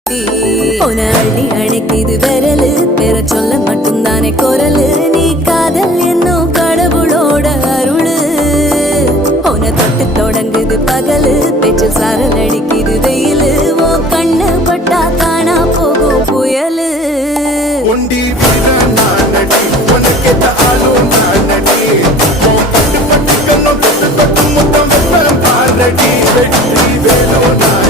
உன அள்ளி அணைக்குது விரலு பெற சொல்ல மட்டும்தானே குரலு நீ காதல் என்னும் கடவுளோட அருளு உன தொட்டு தொடங்குது பகலு பேச்சில் சாரல் அடிக்குது வெயிலு ஓ கண்ணு பட்டா காணா போகும் புயலு ஒண்டி வீரன் நானடி உனக்கேத்த ஆளும் நானடி பட்டு பட்டு கண்ணம் தொட்டு தொட்டு முத்தம் வெப்பம் பாரடி வெற்றி வேலோ நான்